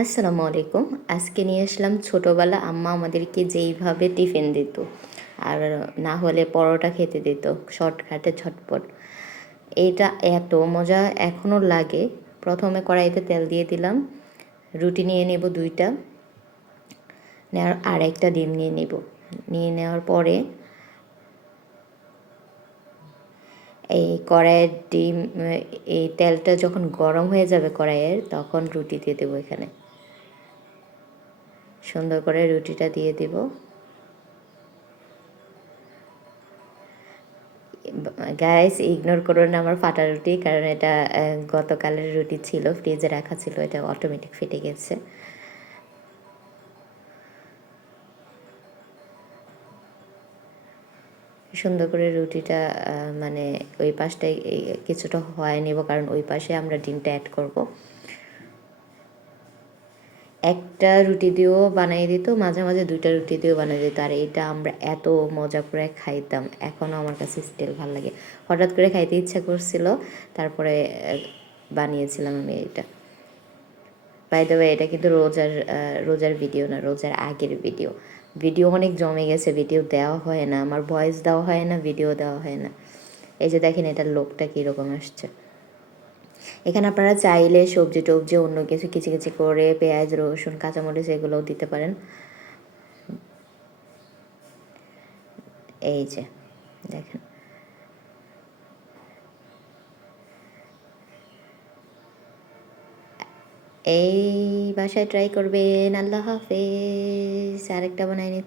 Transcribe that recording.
আসসালামু আলাইকুম। আজকে নিয়ে আসলাম ছোটোবেলা আম্মা আমাদেরকে যেইভাবে টিফিন দিত। আর না হলে পরোটা খেতে দিত শর্টকাটে ঝটপট। এটা এত মজা এখনও লাগে। প্রথমে কড়াইতে তেল দিয়ে দিলাম। রুটি নিয়ে নেব ২ টা। নেওয়ার আরেকটা ডিম নিয়ে নেব। নিয়ে নেওয়ার পরে এই কড়াইয়ের ডিম এই তেলটা যখন গরম হয়ে যাবে কড়াইয়ের, তখন রুটি দিয়ে দেবো এখানে। সুন্দর করে রুটিটা দিয়ে দেব। গাইস ইগনোর করুন আমার ফাটা রুটি, কারণ এটা গতকালের রুটি ছিল, ফ্রিজে রাখা ছিল, এটা অটোমেটিক ফেটে গেছে। সুন্দর করে রুটিটা মানে ওই পাশটায় কিছুটা হয়ে নেব, কারণ ওই পাশে আমরা ডিমটা অ্যাড করব। একটা রুটি দিয়েও বানিয়ে দিত, মাঝে মাঝে 2টা রুটি দিয়েও বানিয়ে দিত। আর এটা আমরা এত মজা করে খাইতাম, এখনও আমার কাছে স্টিল ভালো লাগে। হঠাৎ করে খাইতে ইচ্ছা করছিল, তারপরে বানিয়েছিলাম আমি এটা। বাই দ্য ওয়ে, এটা কিন্তু রোজার ভিডিও না, রোজার আগের ভিডিও। ভিডিও অনেক জমে গেছে, ভিডিও দেওয়া হয় না, আমার ভয়েস দেওয়া হয় না, ভিডিও দেওয়া হয় না। এই যে দেখেন এটার লোকটা কীরকম আসছে। এখানে আপনারা চাইলে সবজি টবজি অন্য কিছু কিছু কিছু করে পেঁয়াজ রসুন কাঁচামরিচ এগুলোও দিতে পারেন। এই যে দেখেন, এই বাসায় ট্রাই করবেন। আল্লাহ হাফেজ। আরেকটা বানাই নিচ্ছি।